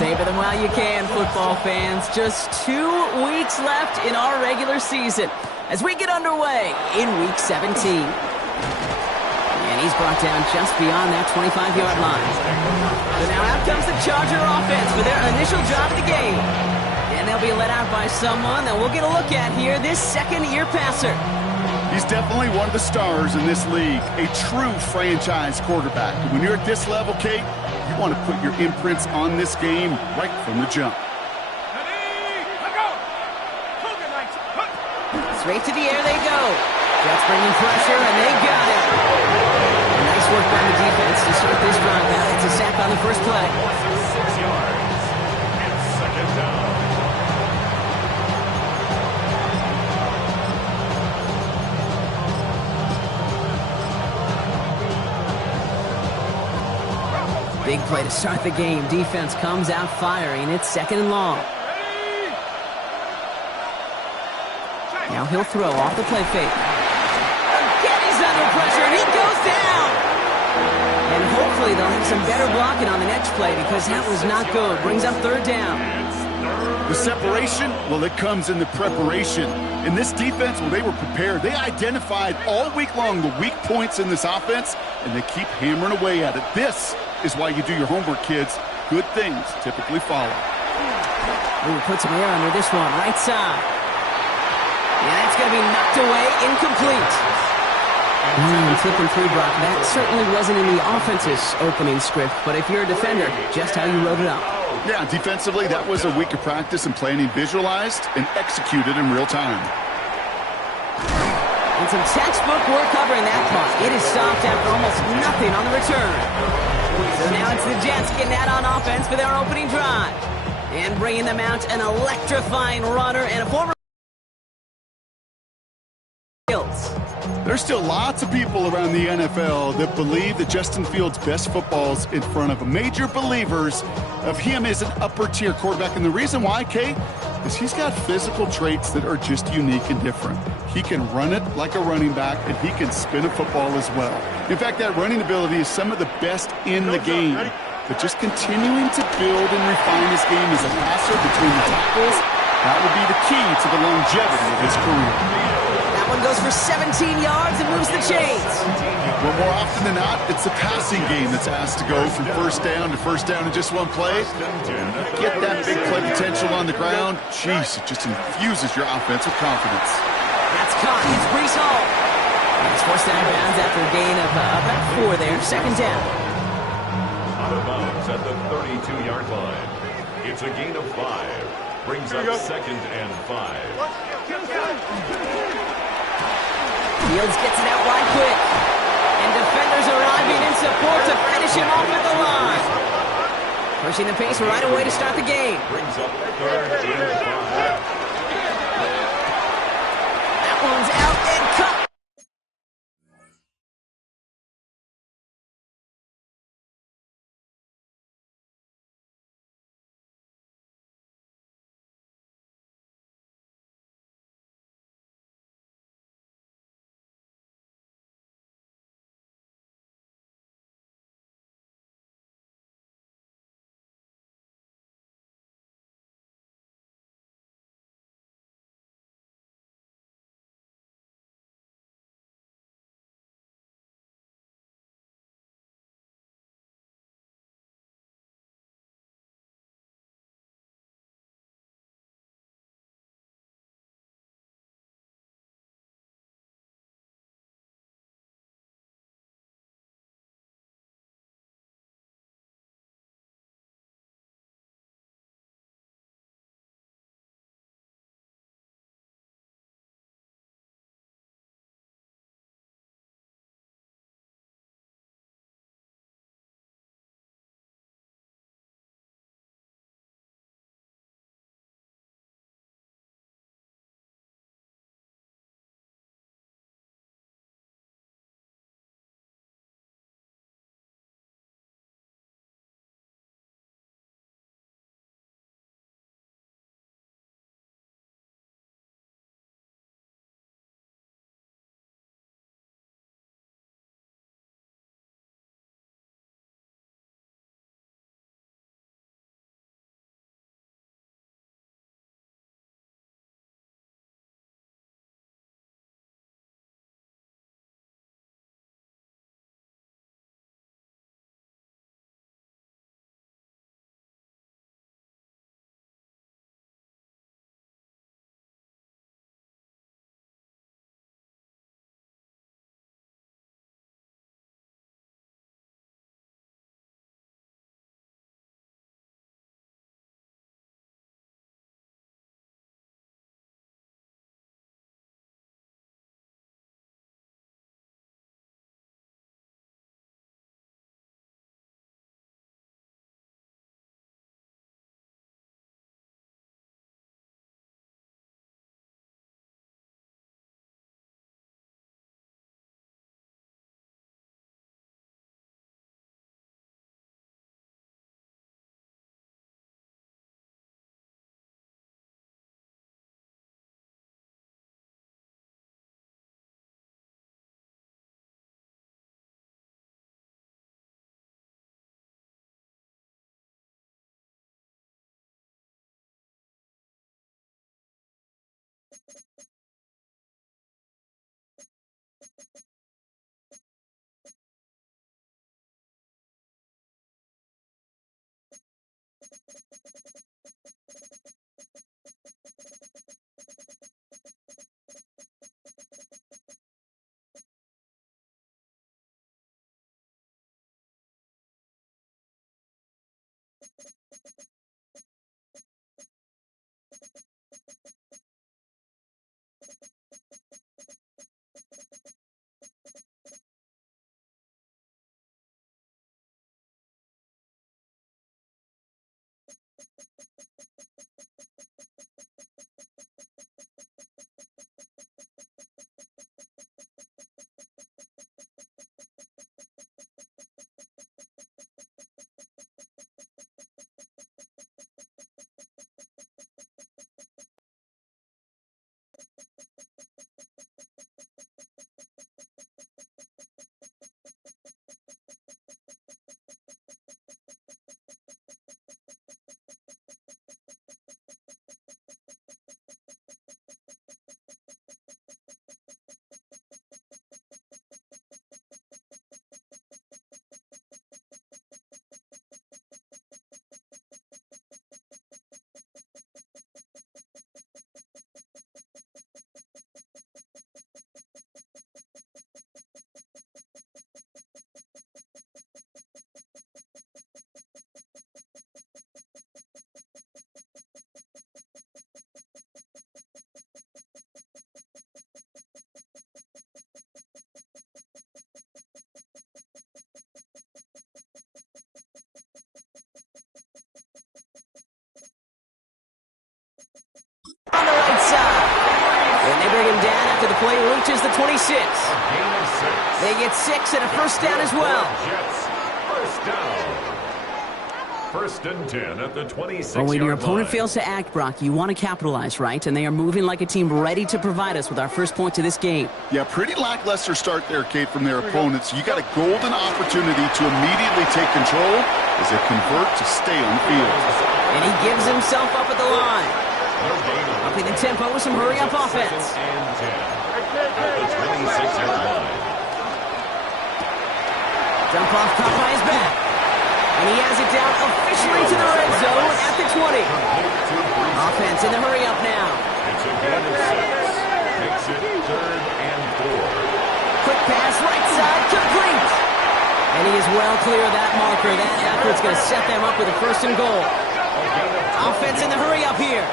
Savor them while you can, football fans. Just 2 weeks left in our regular season as we get underway in Week 17. And he's brought down just beyond that 25-yard line. So now out comes the Charger offense for their initial drive of the game. And they'll be let out by someone that we'll get a look at here, this second-year passer. He's definitely one of the stars in this league, a true franchise quarterback. And when you're at this level, Kate, you want to put your imprints on this game right from the jump. Straight to the air they go. Jets bringing pressure, and they got it. Nice work by the defense to start this drive out. It's a sack on the first play. 6 yards. It's second down. Big play to start the game. Defense comes out firing. It's second and long. Now he'll throw off the play fake. Again, he's under pressure, and he goes down. And hopefully they'll have some better blocking on the next play because that was not good. Brings up third down. The separation, well, it comes in the preparation. In this defense, well, they were prepared. They identified all week long the weak points in this offense, and they keep hammering away at it. This is why you do your homework, kids. Good things typically follow. Ooh, put some air under this one, right side. And that's going to be knocked away, incomplete. Flipping through, Brock. That certainly wasn't in the offense's opening script, but if you're a defender, just how you wrote it up. Yeah, defensively, that was a week of practice and planning visualized and executed in real time. And some textbook work covering that punt. It is stopped after almost nothing on the return. So now it's the Jets getting out on offense for their opening drive. And bringing them out an electrifying runner and a former... There's still lots of people around the NFL that believe that Justin Fields' best football's in front of major believers of him as an upper-tier quarterback. And the reason why, Kate, is he's got physical traits that are just unique and different. He can run it like a running back, and he can spin a football as well. In fact, that running ability is some of the best in the game. But just continuing to build and refine his game as a passer between the tackles, that will be the key to the longevity of his career. One goes for 17 yards and moves the chains. Well, more often than not, it's the passing game that's asked to go from first down in just one play. Get that big play potential on the ground. Jeez, it just infuses your offense with confidence. That's caught. It's Brees Hall. He's forced out of bounds after a gain of about 4 there. Second down. Out of bounds at the 32-yard line. It's a gain of 5. Brings up second and 5. Fields gets it out wide quick. And defenders arriving in support to finish him off at the line. Pushing the pace right away to start the game. Brings up third and 5. That one's out and cut. On the right side. And they bring him down after the play reaches the 26. They get 6 and a first down as well. First down. First and 10 at the 26-yard Well, when your opponent line. fails to act, Brock, you want to capitalize, right? And they are moving like a team ready to provide us with our first points of this game. Yeah, pretty lackluster start there, Kate, from their opponents. You got a golden opportunity to immediately take control as they convert to stay on the field. And he gives himself up at the line. Upping the tempo with some hurry-up offense. And 10 at the 26-yard line. Dump off caught by his back. And he has it down officially to the red zone at the 20. Offense in the hurry-up now. It's a gain of 6. Makes it 3rd and 4. Quick pass, right side, complete. And he is well clear of that marker. That effort's going to set them up with a first and goal. Offense in the hurry-up here.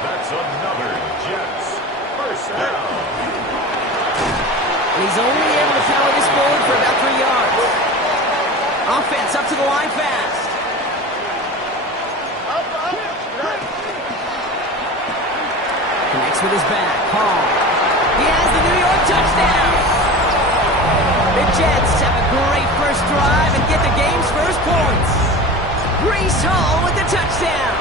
That's another Jets first down. And he's only able to power this forward for about 3 yards. Offense up to the line fast. Connects with his back. Hall. He has the New York touchdown. The Jets have a great first drive and get the game's first points. Breece Hall with the touchdown.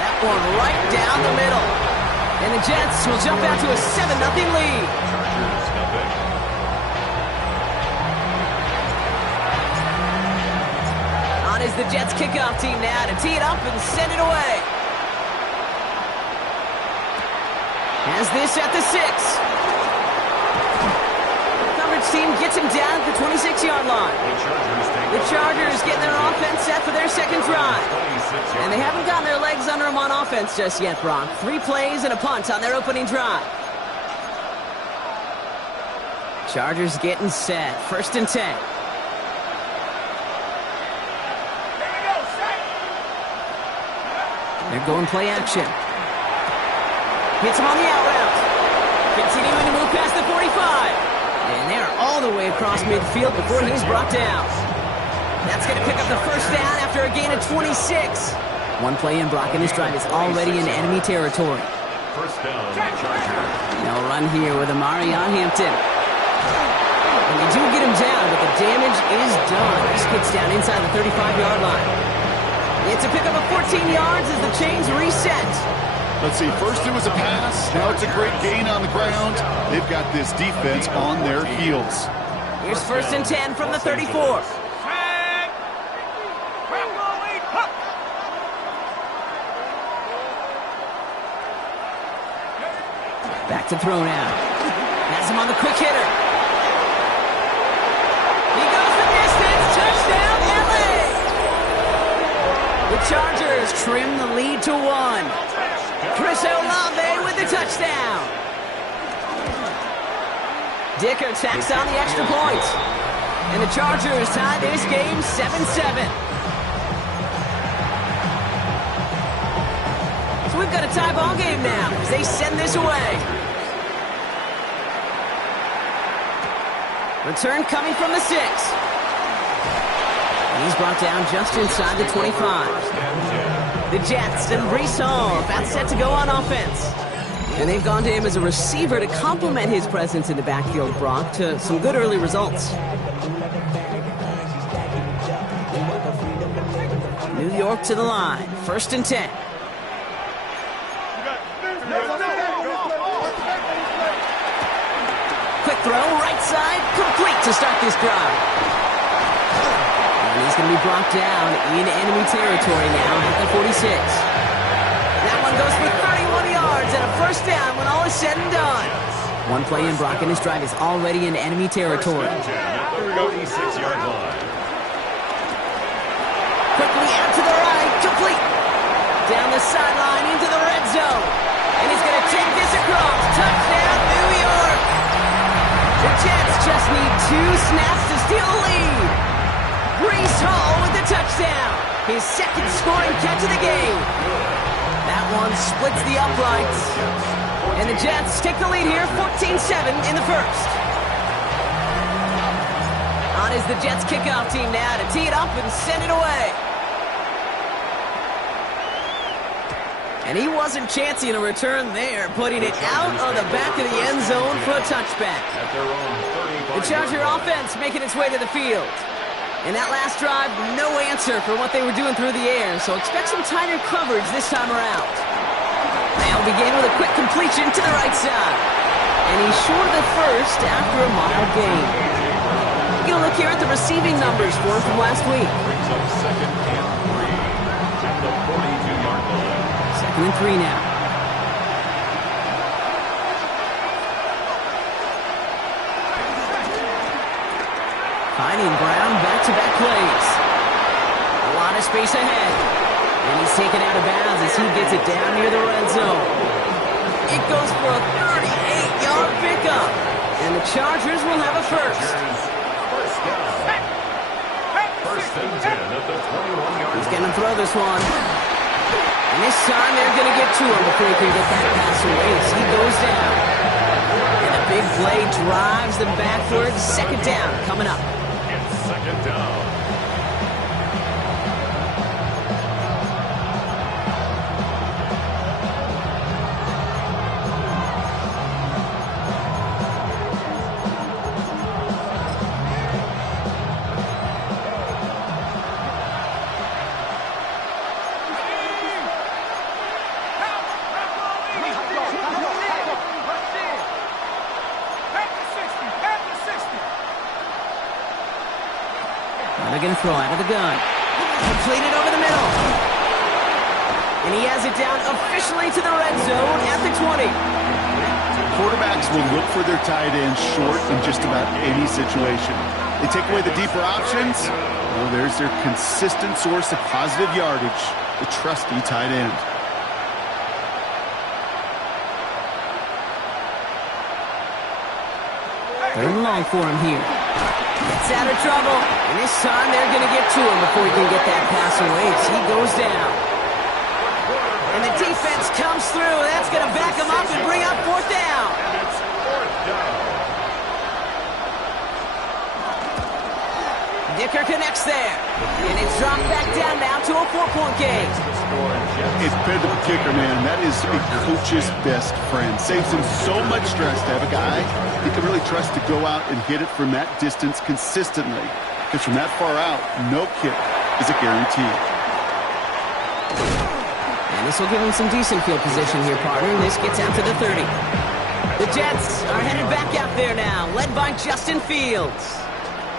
That one right down the middle. And the Jets will jump out to a 7-0 lead. Chargers nothing. On is the Jets kickoff team now to tee it up and send it away. Has this at the 6. Coverage team gets him down at the 26-yard line. The Chargers getting their offense set for their second drive. And they haven't gotten their legs under them on offense just yet, Brock. 3 plays and a punt on their opening drive. Chargers getting set. First and 10. They're going play action. Hits him on the out route. Continuing to move past the 45. And they're all the way across midfield before he's brought down. That's going to pick up the first down after a gain of 26. One play in, Brock, and this drive is already in enemy territory. First down, Chargers. They'll run here with Amari on Hampton. And they do get him down, but the damage is done. He skids down inside the 35-yard line. It's a pickup of 14 yards as the chains reset. Let's see, first it was a pass, now it's a great gain on the ground. They've got this defense on their heels. Here's first and 10 from the 34. Back to throw now. Has him on the quick hitter. He goes the distance. Touchdown, LA! The Chargers trim the lead to 1. Chris Olave with the touchdown. Dicker tacks on the extra point. And the Chargers tie this game 7-7. So we've got a tie ball game now as they send this away. Return coming from the 6. And he's brought down just inside the 25. The Jets and Breece Hall about set to go on offense. And they've gone to him as a receiver to complement his presence in the backfield, Brock, to some good early results. New York to the line. 1st and 10. Quick throw, right side, complete to start this drive. And he's going to be brought down in enemy territory now at the 46. That one goes for 31 yards and a 1st down when all is said and done. One play in, Brock, and his drive is already in enemy territory. 36-yard line. Quickly out to the right, complete. Down the sideline into the red zone. And he's going to take this across. Touchdown, New York. The Jets just need 2 snaps to steal a lead. Breece Hall with the touchdown. His 2nd scoring catch of the game. That one splits the uprights. And the Jets take the lead here, 14-7 in the 1st. On is the Jets kickoff team now to tee it up and send it away. And he wasn't chancing a return there, putting it out of the back of the end zone for a touchback. The Charger offense making its way to the field. In that last drive, no answer for what they were doing through the air, so expect some tighter coverage this time around. They'll begin with a quick completion to the right side. And he's short of the 1st after a mild gain. Get a look here at the receiving numbers for him from last week. Brings up 2nd and 3 at the 42-yard line. 2nd and 3 now. Finding Brown back-to-back plays. A lot of space ahead. And he's taken out of bounds as he gets it down near the red zone. It goes for a 38-yard pickup. And the Chargers will have a 1st. First down. 1st and 10 at the 21-yard line. He's going to throw this one. And this time they're going to get to him before he can get that pass away as he goes down. And a big play drives them backward. 2nd down coming up. It's 2nd down. They're going to throw out of the gun. Completed over the middle. And he has it down officially to the red zone at the 20. Quarterbacks will look for their tight end short in just about any situation. They take away the deeper options. Well, there's their consistent source of positive yardage, the trusty tight end. Third and long for him here. Gets out of trouble. And this time they're going to get to him before he can get that pass away as he goes down. And the defense comes through. That's going to back him up and bring up 4th down. And it's 4th down. Dicker connects there. And it's dropped back down now to a 4-point game. It's been the kicker, man. That is a coach's best friend. Saves him so much stress to have a guy he can really trust to go out and hit it from that distance consistently. Because from that far out, no kick is a guarantee. And this will give him some decent field position here, partner. This gets out to the 30. The Jets are headed back out there now, led by Justin Fields.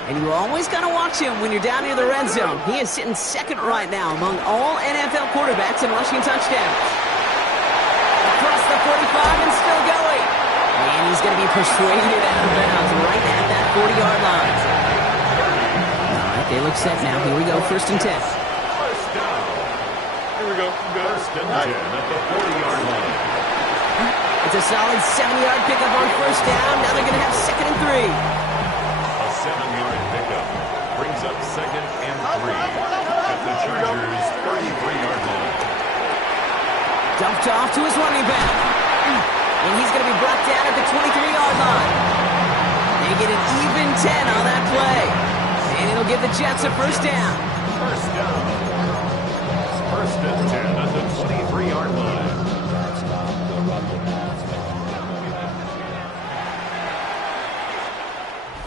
And you always got to watch him when you're down near the red zone. He is sitting 2nd right now among all NFL quarterbacks in rushing touchdowns. Across the 45 and still going. persuaded out of bounds right at that 40-yard line. All right, they look set now. Here we go, 1st and 10. First down. Here we go. First and 10 at the 40-yard line. It's a solid 70-yard pickup on 1st down. Now they're going to have 2nd and 3. A 7-yard pickup brings up 2nd and 3 at the Chargers' 33-yard line. Dumped off to his running back. And he's going to be brought down at the 23-yard line. They get an even 10 on that play. And it'll give the Jets a 1st down. First down. 1st and 10 at the 23-yard line.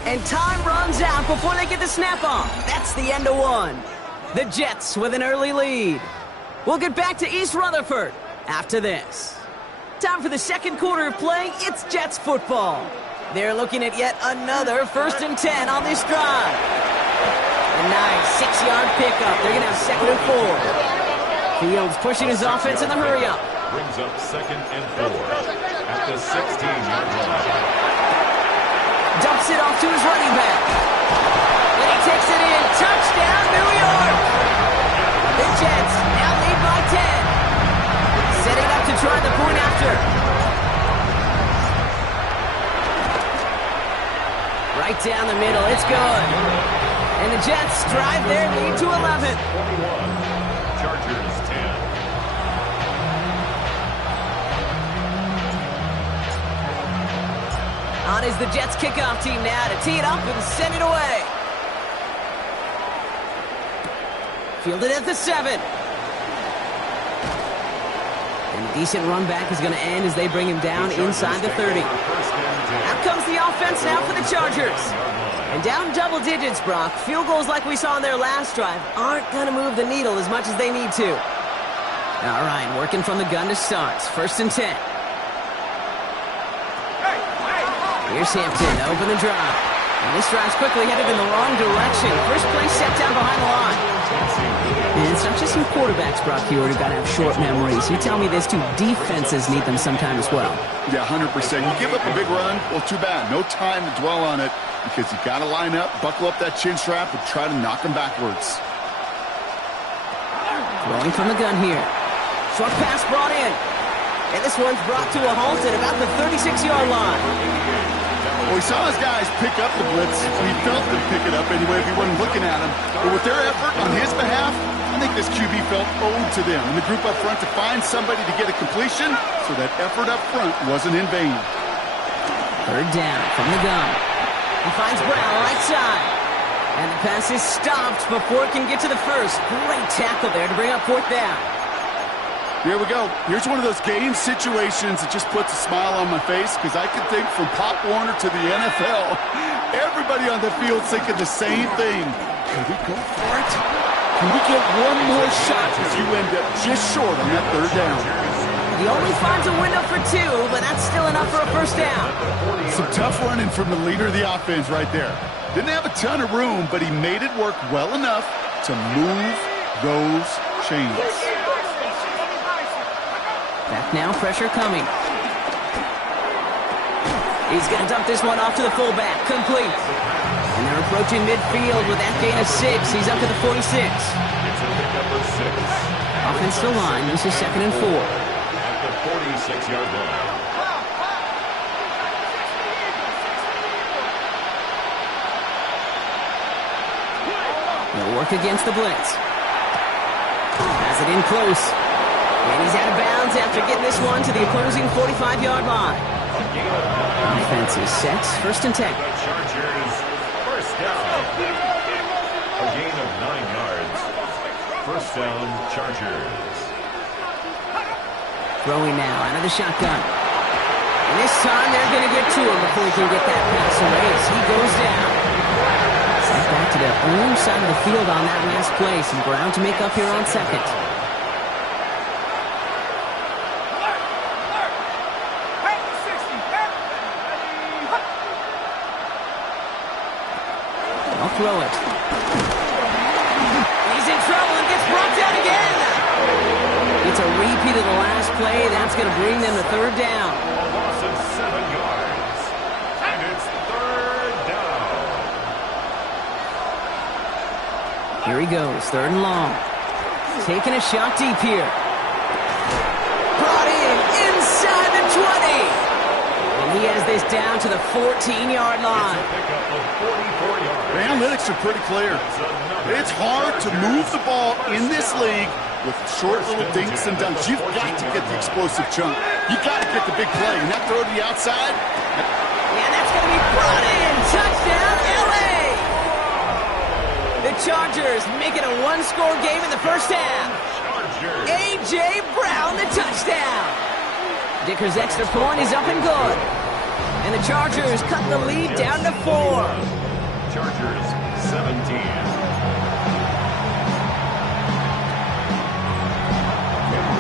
And time runs out before they get the snap off. That's the end of 1. The Jets with an early lead. We'll get back to East Rutherford after this. Time for the 2nd quarter of play. It's Jets football. They're looking at yet another 1st and 10 on this drive. A nice 6-yard pickup. They're going to have 2nd and 4. Fields pushing his offense in the hurry-up. Brings up 2nd and 4 at the 16-yard line. Dumps it off to his running back. And he takes it in. Touchdown, New York! The Jets now lead by 10. Setting up to try the point after. Right down the middle. It's good. And the Jets drive their lead to 11. 41. Chargers 10. On is the Jets kickoff team now to tee it up and send it away. Fielded at the 7. And a decent run back is going to end as they bring him down inside the 30. Out comes the offense now for the Chargers. And down double digits, Brock. Field goals like we saw in their last drive aren't going to move the needle as much as they need to. All right, working from the gun to start. 1st and 10. Here's Hampton, open the drive. And this drive's quickly headed in the wrong direction. First play set down behind the line. And it's not just some quarterbacks, Brock, here who've got to have short memories. You tell me this too, defenses need them sometime as well. Yeah, 100%. You give up a big run, well, too bad. No time to dwell on it because you got to line up, buckle up that chin strap, and try to knock them backwards. Throwing from the gun here. Short pass brought in. And this one's brought to a halt at about the 36-yard line. Well, he saw his guys pick up the blitz, so he felt them pick it up anyway if he wasn't looking at him. But with their effort on his behalf, I think this QB felt owed to them and the group up front to find somebody to get a completion, so that effort up front wasn't in vain. 3rd down from the gun. He finds Brown right side. And the pass is stopped before it can get to the 1st. Great tackle there to bring up 4th down. Here we go. Here's one of those game situations that just puts a smile on my face because I can think from Pop Warner to the NFL. Everybody on the field thinking the same thing. Can we go for it? Can we get one more shot as you end up just short on that 3rd down? He only finds a window for 2, but that's still enough for a 1st down. Some tough running from the leader of the offense right there. Didn't have a ton of room, but he made it work well enough to move those chains. Back now, pressure coming. He's going to dump this one off to the fullback. Complete. And they're approaching midfield with that gain of 6. He's up to the 46. It's a pickup of 6. Offense to line. This is 2nd and 4. At the 46-yard line. They'll work against the blitz. Has it in close. And he's out of bounds after getting this one to the opposing 45-yard line. Offense is set. 1st and 10. The Chargers, 1st down. A gain of 9 yards. 1st down, Chargers. Throwing now out of the shotgun. And this time they're going to get to him before he can get that pass away as he goes down. Sent back to their own side of the field on that last play. Some ground to make up here on 2nd. Throw it. He's in trouble and gets brought down again. It's a repeat of the last play. That's going to bring them to 3rd down. A loss of 7 yards. Here he goes, 3rd and long. Taking a shot deep here. Brought in inside the 20. And he has this down to the 14-yard line. The analytics are pretty clear. It's hard to move the ball in this league with short little dinks and dunks. You've got to get the explosive chunk. You've got to get the big play. And that throw to the outside. And that's going to be brought in. Touchdown, L.A. The Chargers make it a 1-score game in the first half. A.J. Brown, the touchdown. Dicker's extra point is up and good. And the Chargers cut the lead down to 4. Chargers 17.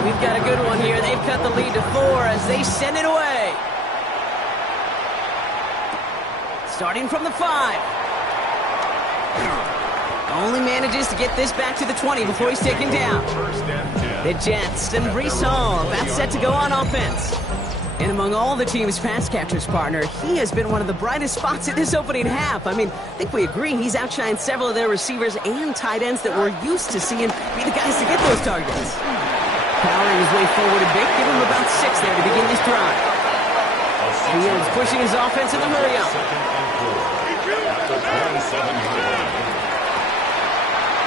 We've got a good one here. They've cut the lead to 4 as they send it away. Starting from the 5. Only manages to get this back to the 20 before he's taken down. The Jets and Breece Hall about set to go on offense. And among all the team's pass catchers, partner, he has been one of the brightest spots in this opening half. I mean, I think we agree he's outshined several of their receivers and tight ends that we're used to seeing be the guys to get those targets. Powering his way forward a bit, give him about 6 there to begin this drive. Fields pushing his offense in the hurry-up.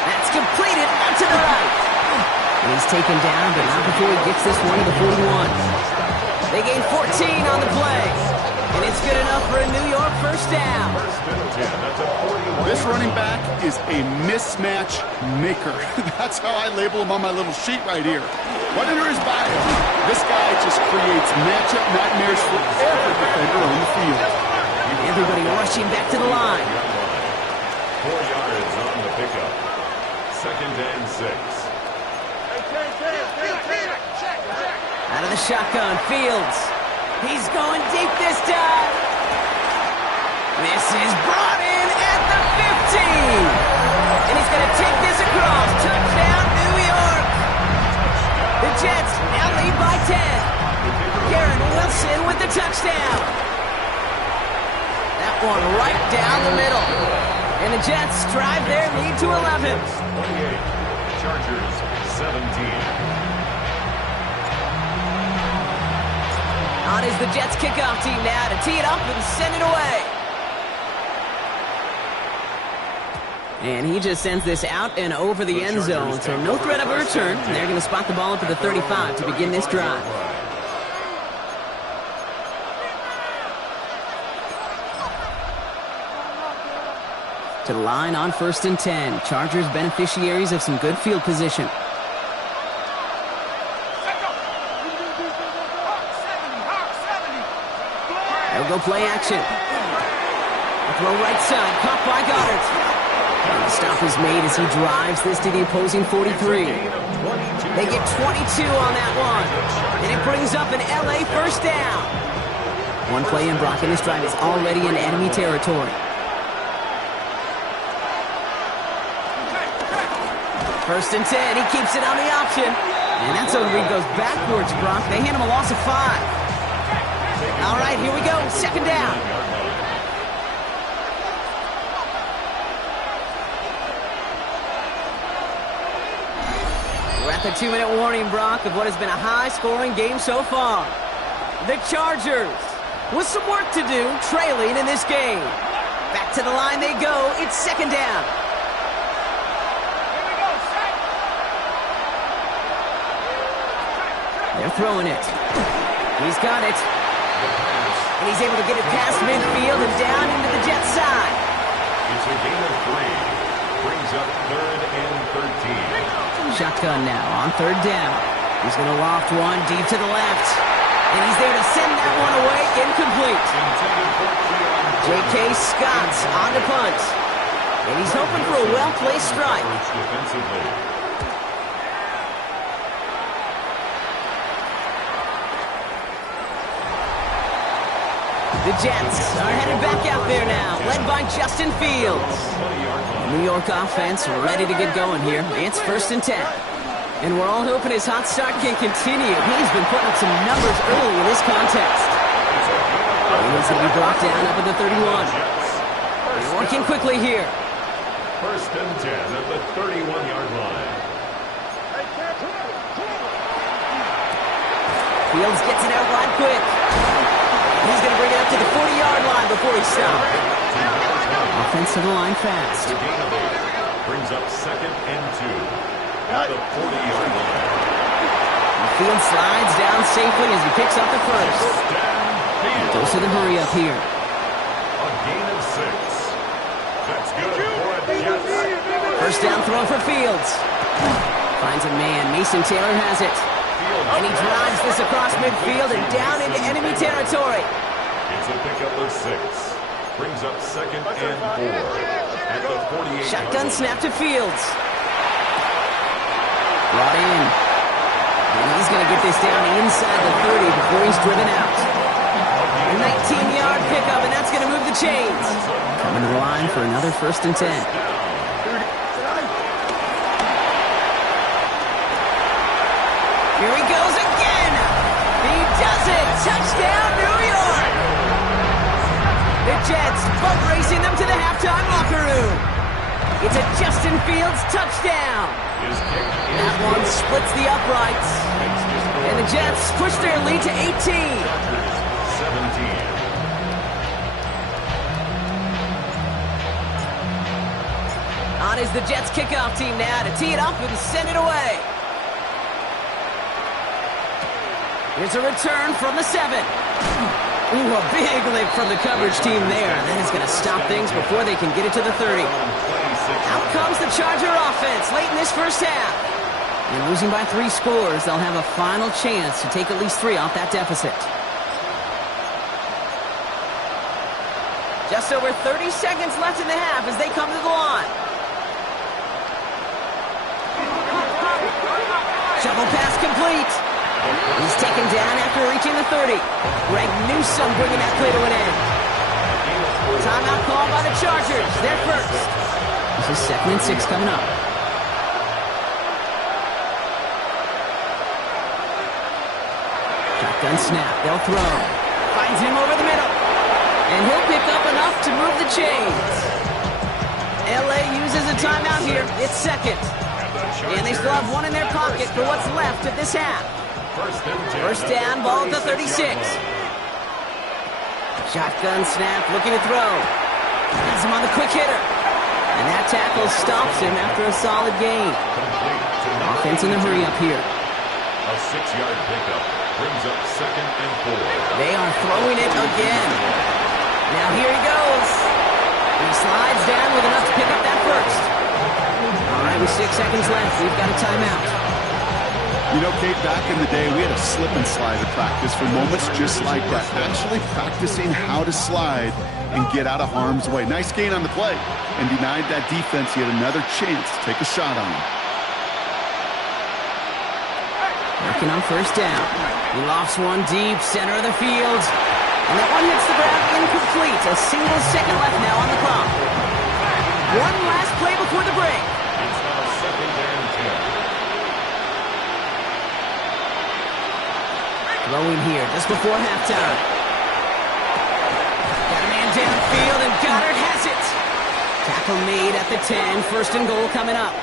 That's completed out to the right. And he's taken down, but not before he gets this one to the 41. They gain 14 on the play. And it's good enough for a New York first down. This running back is a mismatch maker. That's how I label him on my little sheet right here. Right under his bio, this guy just creates matchup nightmares for every defender on the field. Everybody rushing back to the line. 4 yards on the pickup. 2nd and 6. Out of the shotgun, Fields. He's going deep this time. This is brought in at the 15. And he's going to take this across. Touchdown, New York. The Jets now lead by 10. Garrett Wilson with the touchdown. That one right down the middle. And the Jets drive their lead to 11. 28. Chargers 17. On is the Jets kickoff team now to tee it up and send it away. And he just sends this out and over the end zone, so no threat of a return. They're going to spot the ball up at the 35 to begin this drive. To the line on 1st and 10. Chargers beneficiaries of some good field position. They'll go play action. Throw right side, caught by Goddard. And the stop is made as he drives this to the opposing 43. They get 22 on that one. And it brings up an LA first down. One play in Brock, and this drive is already in enemy territory. First and 10, he keeps it on the option. And that's when Reed goes backwards, Brock. They hand him a loss of 5. All right, here we go. 2nd down. We're at the 2-minute warning, Brock, of what has been a high-scoring game so far. The Chargers, with some work to do, trailing in this game. Back to the line they go. It's 2nd down. They're throwing it. He's got it. And he's able to get it past midfield and down into the Jets side. It's a gain of 3. Brings up 3rd and 13. Shotgun now on 3rd down. He's going to loft one deep to the left. And he's there to send that one away. Incomplete. J.K. Scott on the punt. And he's hoping for a well-placed strike. Defensively. The Jets are headed back out there now, led by Justin Fields. New York offense ready to get going here. It's 1st and 10. And we're all hoping his hot start can continue. He's been putting up some numbers early in this contest. And he's going to be brought down up at the 31. They're working quickly here. First and 10 at the 31-yard line. Fields gets it out wide quick. He's going to bring it up to the 40-yard line before he stops. Offensive line fast. The gain of 8 brings up second and 2 at the 40-yard line. Fields slides down safely as he picks up the first. Goes to the hurry up here. A gain of 6. That's good for a Jets. First down throw for Fields. Finds a man. Mason Taylor has it. And he drives this across midfield and down into enemy territory. It's a pickup of 6. Brings up second and 4 at the 48. Shotgun snap to Fields. Brought in. And he's going to get this down inside the 30 before he's driven out. A 19-yard pickup, and that's going to move the chains. Coming to the line for another first and 10. Here he goes again. He does it. Touchdown, New York. The Jets boat racing them to the halftime locker room. It's a Justin Fields touchdown. That one splits the uprights. And the Jets push their lead to 18. 17. On is the Jets kickoff team now to tee it up and send it away. Here's a return from the 7. Ooh, a big lift from the coverage team there. That is going to stop things before they can get it to the 30. Out comes the Charger offense late in this first half. And losing by 3 scores, they'll have a final chance to take at least 3 off that deficit. Just over 30 seconds left in the half as they come to the line. Shovel pass complete. He's taken down after reaching the 30. Greg Newsome bringing that play to an end. Timeout called by the Chargers. They're first. This is second and 6 coming up. Shotgun snap. They'll throw. Finds him over the middle. And he'll pick up enough to move the chains. LA uses a timeout here. It's second. And they still have one in their pocket for what's left of this half. First down, ball at the 36. Shotgun snap, looking to throw. Has him on the quick hitter. And that tackle stops him after a solid gain. Offense in the hurry up here. A 6-yard pickup brings up second and 4. They are throwing it again. Now here he goes. He slides down with enough to pick up that first. All right, with 6 seconds left, we've got a timeout. You know, Kate, back in the day, we had a slip and slide at practice for moments just like that. Actually practicing how to slide and get out of harm's way. Nice gain on the play. And denied that defense yet another chance to take a shot on him. Working on first down. He lofts one deep, center of the field. And that one hits the ground incomplete. A single second left now on the clock. One last play before the break. It's now second and 10. Throwing here just before halftime. Got a man downfield, and Goddard has it. Tackle made at the 10. First and goal coming up.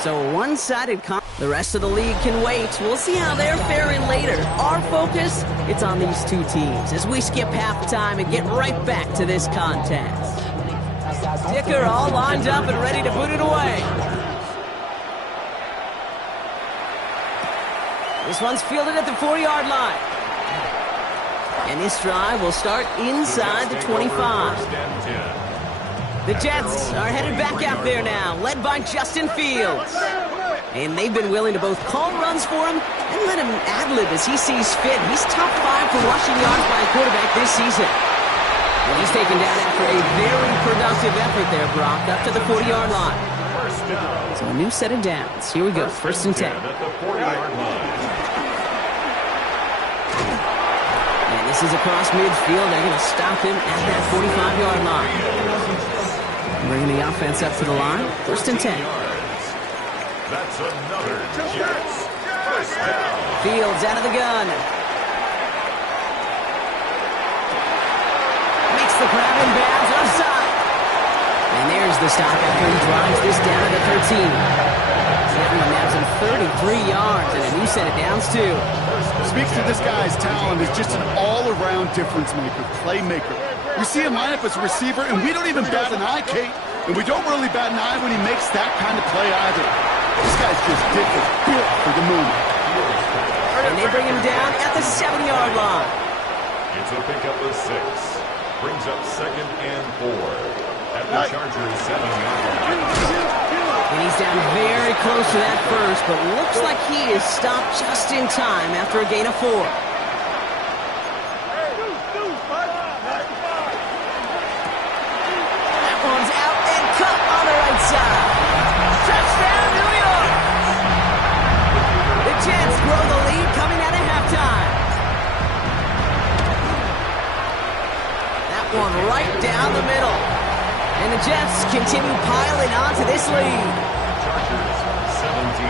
So one-sided. The rest of the league can wait. We'll see how they're faring later. Our focus, it's on these two teams as we skip halftime and get right back to this contest. Dicker all lined up and ready to boot it away. This one's fielded at the 4-yard line. And this drive will start inside the 25. The Jets are headed back out there now, led by Justin Fields. And they've been willing to both call runs for him and let him ad-lib as he sees fit. He's top 5 for rushing yards by a quarterback this season. And he's taken down after a very productive effort there, Brock, up to the 40-yard line. So a new set of downs. Here we go, first and 10. At the 40-yard line. And this is across midfield. They're going to stop him at that 45-yard line. Bringing the offense up to the line. First and 10. That's another Jets first down. Fields out of the gun. Makes the grab in bounds offside. And there Here's the stop after he drives this down to the 13. Now nabs him 33 yards and a new set of downs, too. Speaks to this guy's talent as just an all-around difference maker, playmaker. We see him line up as a receiver, and we don't even bat an eye, Kate. And we don't really bat an eye when he makes that kind of play either. This guy's just different, built for the moment. And they bring him down at the 7-yard line. It's a pickup of 6. Brings up 2nd and 4. At the Chargers' 7-yard line. And he's down very close to that first, but looks like he is stopped just in time after a gain of 4. That one's out and cut on the right side. Touchdown, New York! The Jets grow the lead coming out of halftime. That one right down the middle. And the Jets continue piling on to this lead. Chargers 17.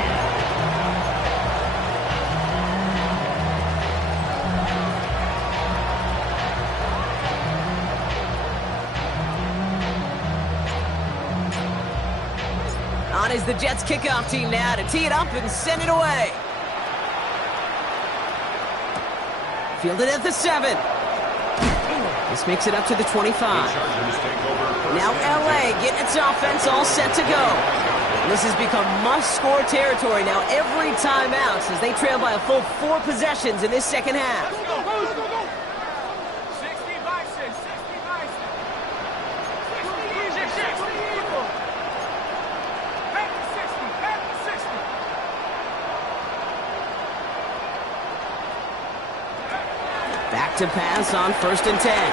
On is the Jets kickoff team now to tee it up and send it away. Fielded at the 7. This makes it up to the 25. Now LA getting its offense all set to go. This has become must-score territory now every time out as they trail by a full 4 possessions in this second half. Back to pass on 1st and 10.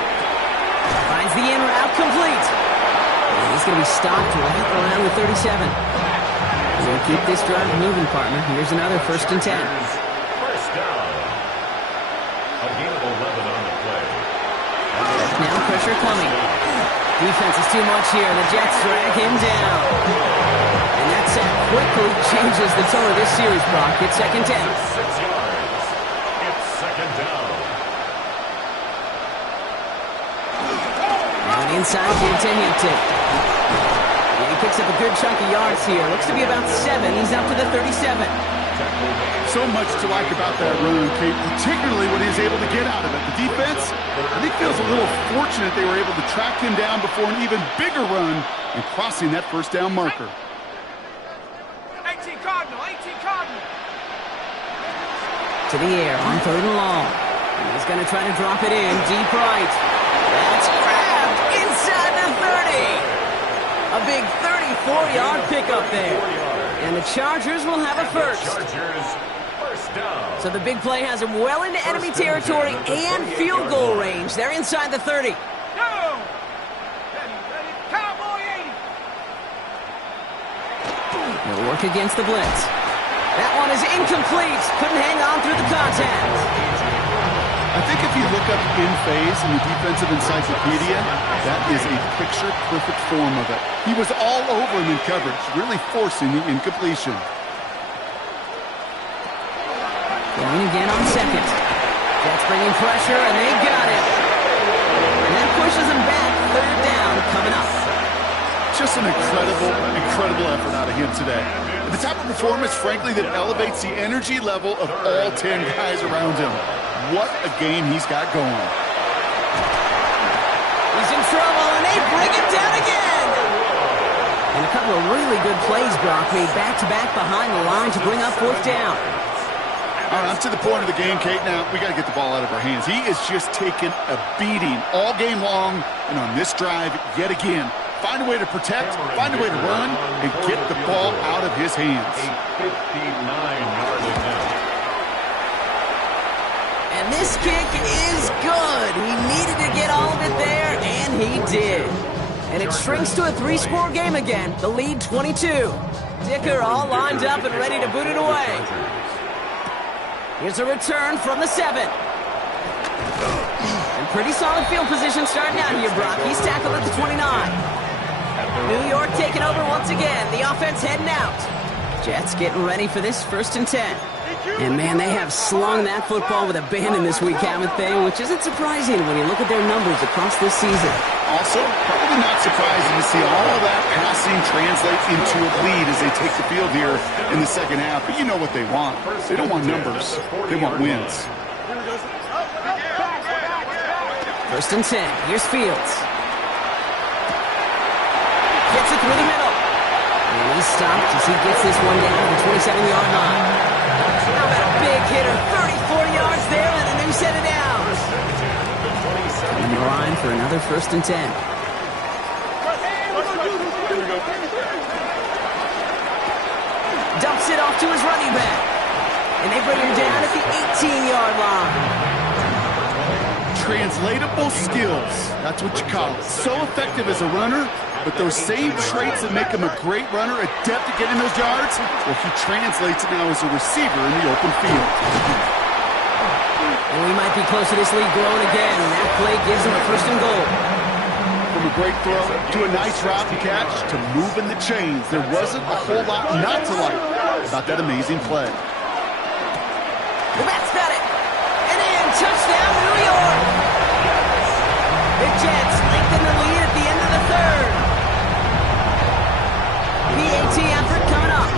Finds the in route complete. And he's going to be stopped right around the 37. We'll keep this drive moving, partner. Here's another 1st and 10. First down. A gain of 11 on the play. Now pressure coming. Defense is too much here. The Jets drag him down. And that sack quickly changes the tone of this series, Brock. It's 2nd 10. 6 yards. It's 2nd down. Inside to Hampton. Yeah, he picks up a good chunk of yards here. Looks to be about 7. He's up to the 37. So much to like about that run, Kate, particularly when he's able to get out of it. The defense, I think, feels a little fortunate they were able to track him down before an even bigger run and crossing that 1st down marker. 18 Cardinal, 18 Cardinal. To the air on 3rd and long. He's going to try to drop it in deep right. That's grabbed inside the 30. A big 34-yard pickup there. And the Chargers will have a first. Chargers, first down. So the big play has him well into enemy territory and field goal range. They're inside the 30. Go! Ready, Cowboy 80. He'll work against the blitz. That one is incomplete. Couldn't hang on through the contact. I think if you look up in phase in the defensive encyclopedia, that is a picture-perfect form of it. He was all over him in coverage, really forcing the incompletion. Going again on 2nd. Jets bringing pressure, and they got it. And that pushes him back. 3rd down coming up. Just an incredible effort out of him today. The type of performance, frankly, that elevates the energy level of all 10 guys around him. What a game he's got going. He's in trouble, and they bring him down again. And a couple of really good plays, Brock, made back-to-back behind the line to bring up 4th down. All right, I'm to the point of the game, Kate. Now, we got to get the ball out of our hands. He is just taking a beating all game long, and on this drive, yet again. Find a way to protect, find a way to run, and get the ball out of his hands. A 59-yard attempt. And this kick is good. He needed to get all of it there, and he did. And it shrinks to a 3-score game again. The lead 22. Dicker all lined up and ready to boot it away. Here's a return from the 7. And pretty solid field position starting out here, Brock. He's tackled at the 29. New York taking over once again. The offense heading out. Jets getting ready for this 1st and 10. And, man, they have slung that football with abandon this week, haven't they? Which isn't surprising when you look at their numbers across this season. Also, probably not surprising to see all of that passing translate into a lead as they take the field here in the second half. But you know what they want. They don't want numbers. They want wins. First and 10. Here's Fields. Gets it through the middle. And he's stopped as he gets this one down to the 27-yard line. How about a big hitter? 30, 40 yards there and a new set of downs. On the line for another first and 10. Dumps it off to his running back. And they bring him down at the 18-yard line. Translatable skills. That's what you call it. So effective as a runner, but those same traits that make him a great runner, adept at getting those yards, well, he translates it now as a receiver in the open field. And we might be close to this lead growing again. That play gives him a first and goal. From a great throw to a nice route and catch to moving the chains. There wasn't a whole lot not to like about that amazing play. Well, that's got it. And in, touchdown, New York. The Jets lengthen the lead at the end of the third. PAT effort coming up.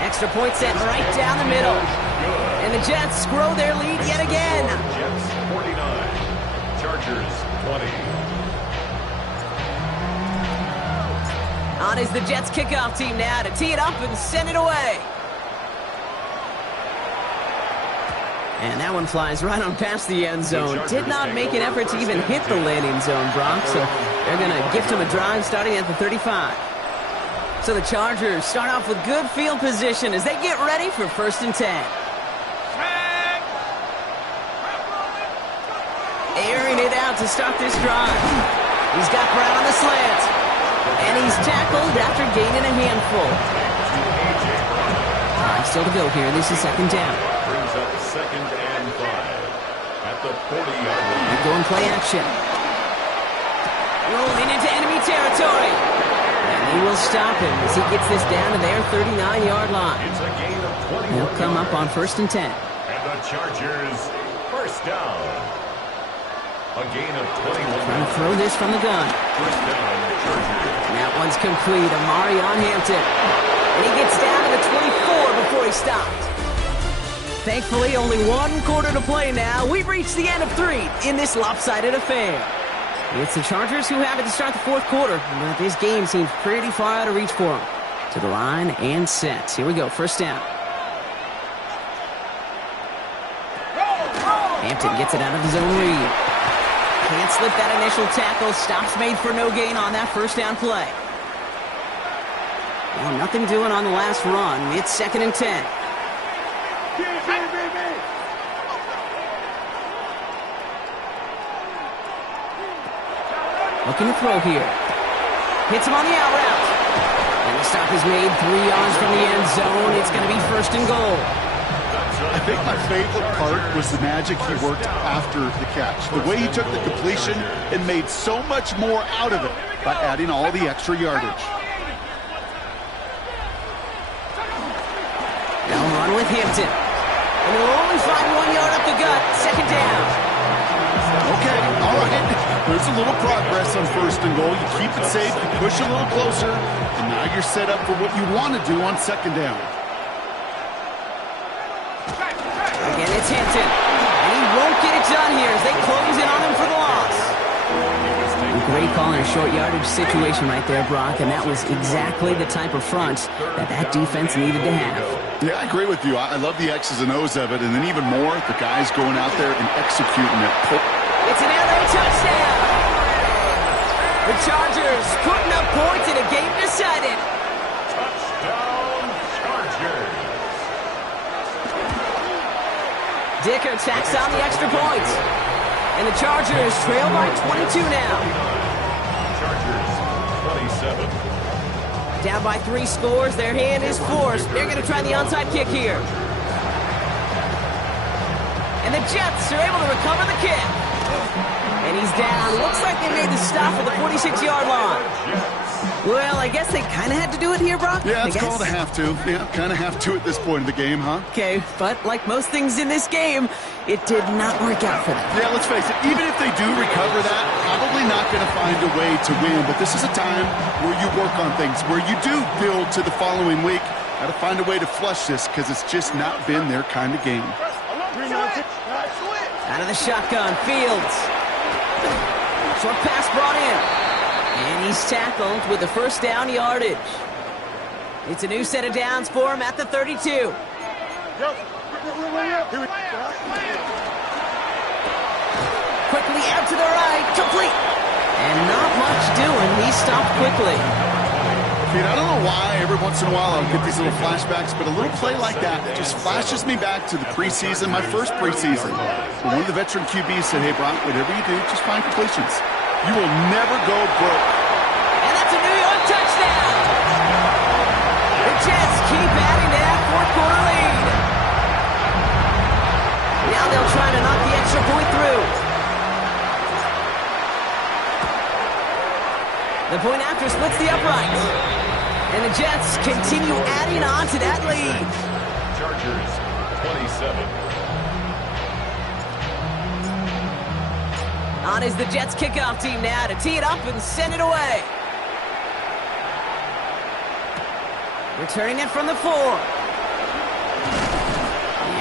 Extra point set right down the middle. And the Jets grow their lead yet again. Jets 49, Chargers 20. On is the Jets kickoff team now to tee it up and send it away. And that one flies right on past the end zone. Did not make an effort to even hit the landing zone, Brock. So they're going to gift him a drive starting at the 35. So the Chargers start off with good field position as they get ready for first and 10. Airing it out to start this drive. He's got Brown on the slant. And he's tackled after gaining a handful. Time still to go here. This is second down. Brings up second and 5 at the 40-yard line. And going play action. Rolling into enemy territory. And he will stop him as he gets this down to their 39-yard line. It's a gain of 21. He'll come up on first and 10. And the Chargers first down. A gain of 21. Trying to throw this from the gun. First down, Chargers. And that one's complete. Amari on Hampton. And he gets down to the 24 before he stopped. Thankfully, only one quarter to play now. We've reached the end of 3 in this lopsided affair. It's the Chargers who have it to start the fourth quarter, but this game seems pretty far out of reach for them. To the line and set. Here we go, first down. Hampton gets it out of his own read. Can't slip that initial tackle. Stops made for no gain on that first down play. Well, nothing doing on the last run. It's second and 10. Looking to throw here. Hits him on the out route. And the stop is made 3 yards from the end zone. It's going to be first and goal. I think my favorite part was the magic he worked after the catch. The way he took the completion and made so much more out of it by adding all the extra yardage. They'll run with Hampton. And they'll only find 1 yard up the gut. Second down. Okay, all right. There's a little progress on first and goal. You keep it safe, you push a little closer, and now you're set up for what you want to do on second down. Again, it's Hampton. And he won't get it done here as they close in on him for the loss. A great call in a short yardage situation right there, Brock, and that was exactly the type of front that defense needed to have. Yeah, I agree with you. I love the X's and O's of it, and then even more, the guys going out there and executing it. It's an LA touchdown. The Chargers putting up points in a game decided. Touchdown, Chargers. Dicker tacks on the extra points. And the Chargers trail by 22 now. Chargers 27. Down by 3 scores. Their hand is forced. They're going to try the onside kick here. And the Jets are able to recover the kick. And he's down. Looks like they made the stop at the 46-yard line. Well, I guess they kind of had to do it here, Brock. Yeah, it's called a have to. Yeah, kind of have to at this point in the game, huh? Okay, but like most things in this game, it did not work out for them. Yeah, let's face it, even if they do recover that, probably not going to find a way to win. But this is a time where you work on things, where you do build to the following week. Got to find a way to flush this because it's just not been their kind of game. Out of the shotgun, Fields. Short pass brought in. And he's tackled with the first down yardage. It's a new set of downs for him at the 32. Quickly out to the right, complete. And not much doing. He stopped quickly. I don't know why every once in a while I'll get these little flashbacks, but a little play like that just flashes me back to the preseason, my first preseason. One of the veteran QBs said, hey, Brock, whatever you do, just find completions. You will never go broke. And that's a New York touchdown. The Jets keep adding to that fourth-quarter lead. Now they'll try to knock the extra point through. The point after splits the uprights. And the Jets continue adding on to that lead. Chargers, 27. On is the Jets kickoff team now to tee it up and send it away. Returning it from the 4.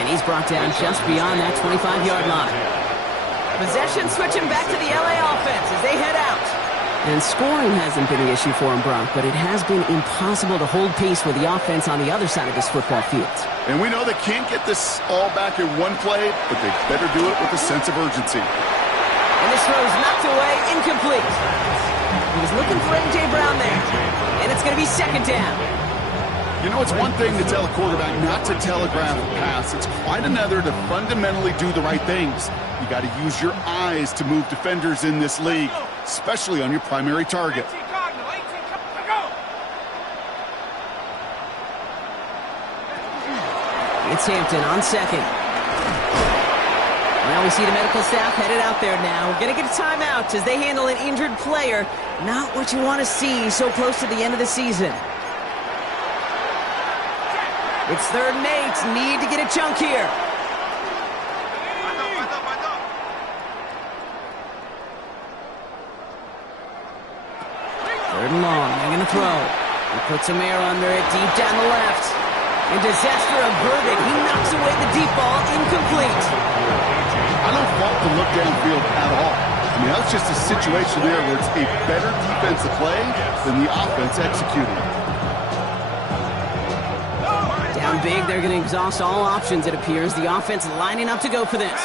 And he's brought down just beyond that 25-yard line. Possession switching back to the LA offense as they head out. And scoring hasn't been the issue for him, Brock, but it has been impossible to hold pace with the offense on the other side of this football field. And we know they can't get this all back in one play, but they better do it with a sense of urgency. And this throw is knocked away, incomplete. He was looking for A.J. Brown there. And it's going to be second down. You know, it's one thing to tell a quarterback not to telegraph a pass. It's quite another to fundamentally do the right things. You got to use your eyes to move defenders in this league, especially on your primary target. It's Hampton on second. Well, we see the medical staff headed out there now. We're going to get a timeout as they handle an injured player. Not what you want to see so close to the end of the season. It's 3rd and 8. Need to get a chunk here. Third and long. They're going to throw. He puts some air under it deep down the left. And disaster averted. He knocks away the deep ball. Incomplete. I don't fault the look downfield at all. I mean, that's just a situation there where it's a better defensive play than the offense executing. Down big, they're going to exhaust all options, it appears. The offense lining up to go for this.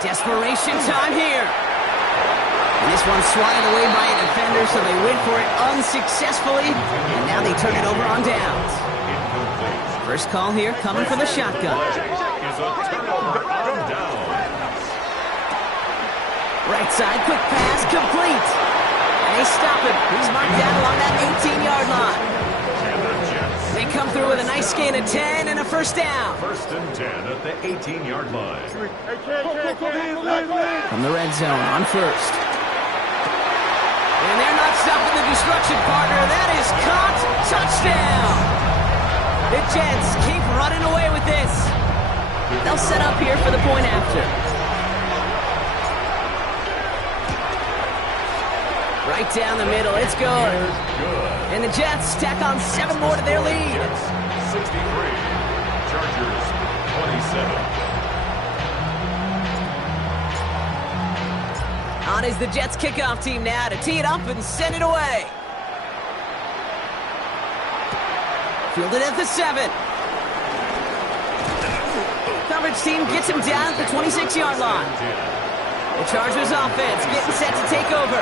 Desperation time here. And this one's swatted away by a defender, so they went for it unsuccessfully. And now they turn it over on downs. First call here coming from the shotgun. Right side, quick pass, complete. And they stop him. He's marked down along that 18-yard line. They come through with a nice gain of 10 and a first down. 1st and 10 at the 18-yard line. From the red zone on first. And they're not stopping the destruction, partner. That is caught. Touchdown. The Jets keep running away with this. They'll set up here for the point after. Right down the middle. It's good. And the Jets tack on 7 more to their lead. 63. Chargers 27. On is the Jets kickoff team now to tee it up and send it away. Fielded at the 7. Coverage team gets him down at the 26-yard line. The Chargers offense getting set to take over.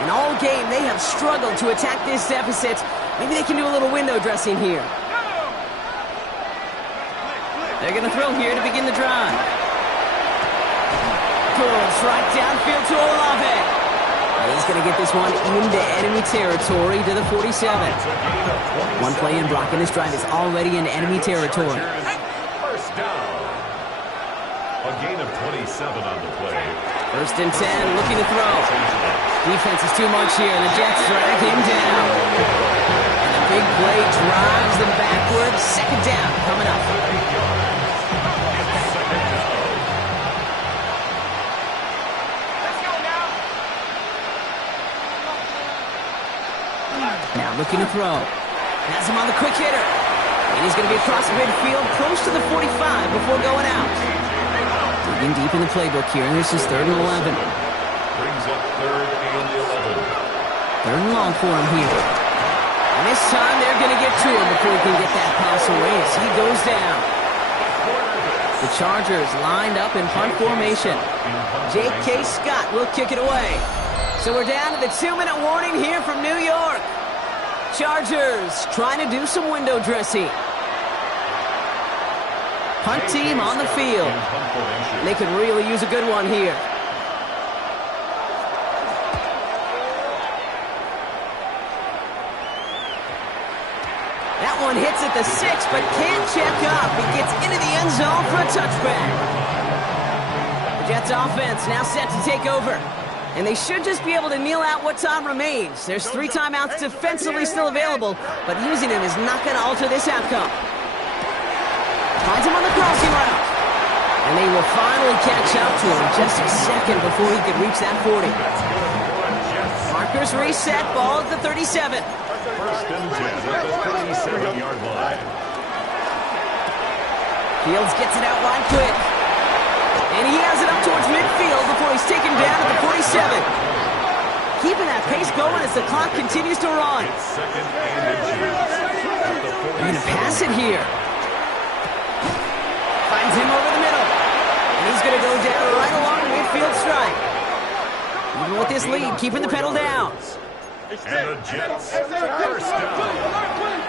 And all game, they have struggled to attack this deficit. Maybe they can do a little window dressing here. They're going to throw here to begin the drive. Goes right downfield to Olave. And he's going to get this one into enemy territory to the 47. One play in, Brock, and this drive is already in enemy territory. First down. A gain of 27 on the play. First and 10, looking to throw. Defense is too much here, and the Jets drag him down. And the big play drives them backwards. Second down coming up. Now looking to throw. Has him on the quick hitter. And he's going to be across midfield, close to the 45 before going out. Digging deep in the playbook here, and this is 3rd and 11. Brings up 3rd and 11. 3rd and long for him here. And this time they're going to get to him before he can get that pass away as he goes down. The Chargers lined up in punt formation. J.K. Scott will kick it away. So we're down to the 2-minute warning here from New York. Chargers trying to do some window dressing. Punt team on the field. They could really use a good one here. That one hits at the 6, but can't check up. He gets into the end zone for a touchback. The Jets offense now set to take over. And they should just be able to kneel out what time remains. There's 3 timeouts defensively still available, but using them is not going to alter this outcome. Finds him on the crossing route. And they will finally catch up to him just a second before he could reach that 40. Markers reset, ball at the 37. First and 10 at the 37-yard line. Fields gets it out wide quick. And he has it up towards midfield before he's taken down at the 47. Keeping that pace going as the clock continues to run. It's 2nd and inches. They're going to pass it here. Finds him over the middle. And he's going to go down right along the midfield stripe. Even with this lead, keeping the pedal down. And the Jets first down.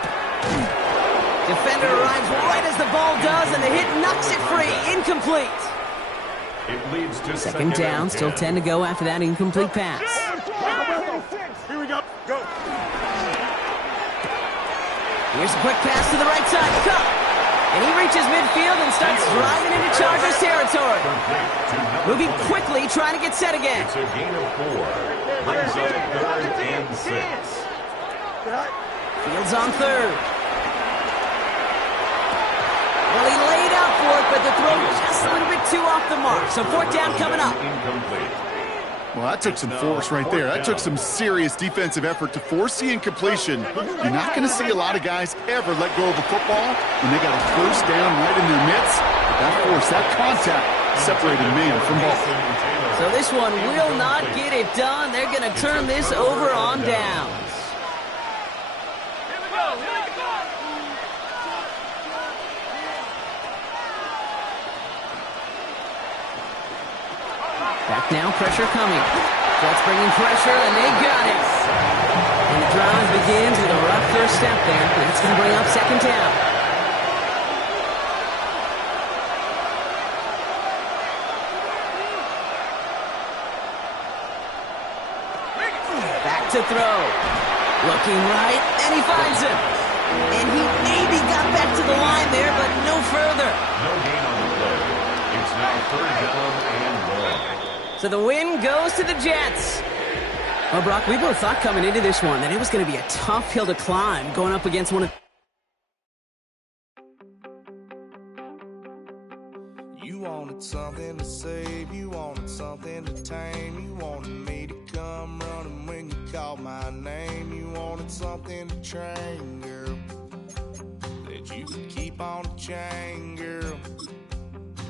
Defender arrives right as the ball does, and the hit knocks it free. Incomplete. It leads to Second down, still 10 to go after that incomplete pass. Here we go. Go. Here's a quick pass to the right side. Cut. And he reaches midfield and starts driving into Chargers territory. Moving quickly, trying to get set again. It's a gain of 4. Brings up 3rd and 6. Fields on 3rd. Well, he laid out for it, but the throw just a little bit too off the mark. So 4th down coming up. Incomplete. Well, that took some force right there. That took some serious defensive effort to force the incompletion. You're not going to see a lot of guys ever let go of a football when they got a first down right in their midst. That force, that contact separated man from ball. So this one will not get it done. They're going to turn this over on downs. Back now, pressure coming. Jets bringing pressure, and they got it. And the drive begins with a rough first step there, but it's going to bring up 2nd down. Back to throw. Looking right, and he finds him. And he maybe got back to the line there, but no further. No gain on the play. It's now 3rd down and 1. So the win goes to the Jets. Well, Brock, we both thought coming into this one that it was going to be a tough hill to climb going up against one of... You wanted something to save, you wanted something to tame, you wanted me to come running when you called my name, you wanted something to train, girl, that you could keep on the chain, girl.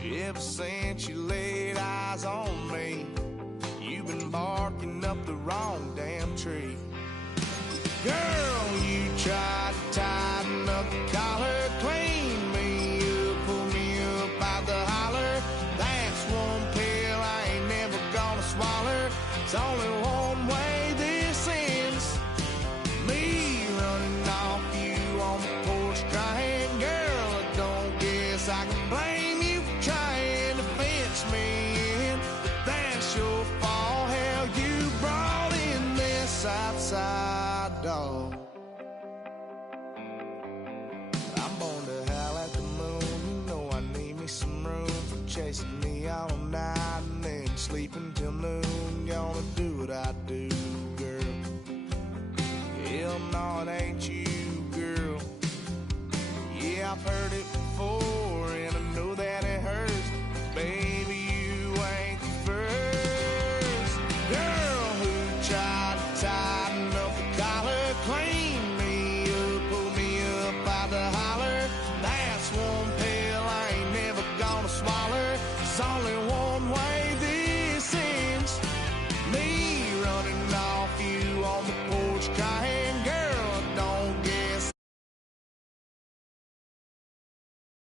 Ever since you laid eyes on me, you've been barking up the wrong damn tree. Girl, you tried to tighten up the collar, clean me up, pull me up out the holler. That's one pill I ain't never gonna swallow. It's only one way this ends. Me running off you on the porch crying. Girl, I don't guess I can blame you for trying to fence me in. But that's your fault, hell, you brought in this outside dog. I'm born to howl at the moon. You know I need me some room for chasing me all night and then sleeping till I've heard it